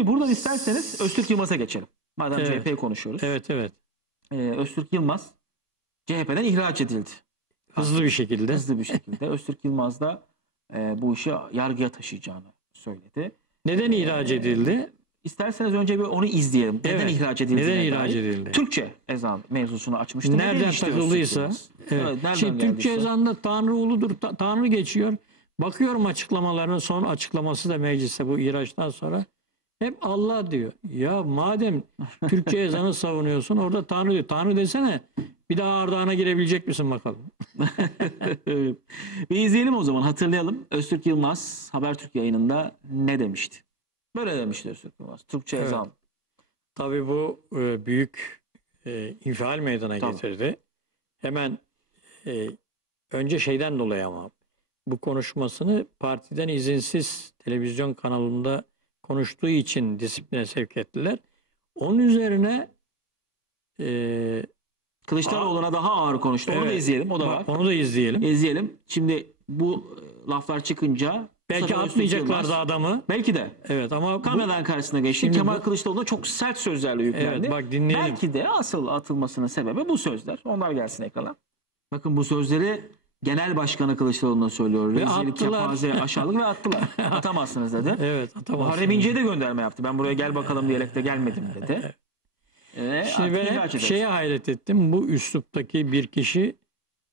Şimdi buradan isterseniz Öztürk Yılmaz'a geçelim. Madem Evet. CHP'yi konuşuyoruz. Evet evet. Ee, Öztürk Yılmaz CHP'den ihraç edildi. Hızlı bir şekilde. Hızlı bir şekilde. Öztürk Yılmaz da e, bu işi yargıya taşıyacağını söyledi. Neden ihraç edildi? İsterseniz önce bir onu izleyelim. Neden Evet. ihraç edildi? Neden ihraç edildi? Türkçe ezan mevzusunu açmıştı. Ne Nereden takıldıysa. Evet. Evet, nereden Şimdi geldiyse. Türkçe ezanda Tanrı uludur, ta- Tanrı geçiyor. Bakıyorum açıklamalarının son açıklaması da mecliste bu ihraçtan sonra. Hep Allah diyor. Ya madem Türkçe ezanı savunuyorsun orada Tanrı diyor. Tanrı desene bir daha Ardahan'a girebilecek misin bakalım. Bir izleyelim o zaman hatırlayalım. Öztürk Yılmaz Habertürk yayınında ne demişti? Böyle demişti Öztürk Yılmaz. Türkçe Evet. ezan. Tabii bu e, büyük e, infial meydana Tabii. getirdi. Hemen e, önce şeyden dolayı ama bu konuşmasını partiden izinsiz televizyon kanalında konuştuğu için disipline sevk ettiler. Onun üzerine e, Kılıçdaroğlu'na daha ağır konuştu. Onu da Evet. izleyelim. O da var. onu da izleyelim. İzleyelim. Şimdi bu laflar çıkınca bu Belki sefer Öztürk atmayacaklardı Yılmaz- adamı. Belki de. Evet ama bu, karşısına geçti. Şimdi Kemal bu- Kılıçdaroğlu'na çok sert sözlerle yüklendi. evet bak dinleyelim. Belki de asıl atılmasının sebebi bu sözler. Onlar gelsin ekrana. Bakın bu sözleri Genel Başkanı Kılıçdaroğlu'na söylüyor. Ve Rezillik, attılar. kepaze, aşağılık ve attılar. Atamazsınız dedi. Evet atamazsın. Muharrem İnce'ye de gönderme yaptı. Ben buraya gel bakalım diyerek de gelmedim dedi. Ee, Şimdi ben hep şeye hayret ettim. Bu üsluptaki bir kişi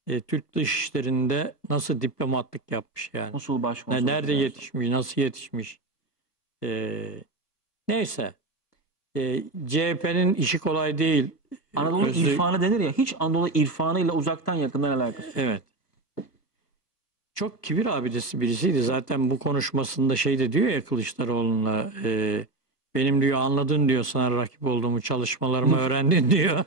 e, Türk dışişlerinde nasıl diplomatlık yapmış yani. Konsul başkonsul. Ne- Nerede yetişmiş, nasıl yetişmiş. E, neyse. E, CHP'nin işi kolay değil. Anadolu Özde- irfanı denir ya. Hiç Anadolu irfanıyla uzaktan yakından alakası. Evet. Çok kibir abidesi birisiydi. Zaten bu konuşmasında şey de diyor ya Kılıçdaroğlu'na e, benim diyor anladın diyor sana rakip olduğumu çalışmalarımı öğrendin diyor.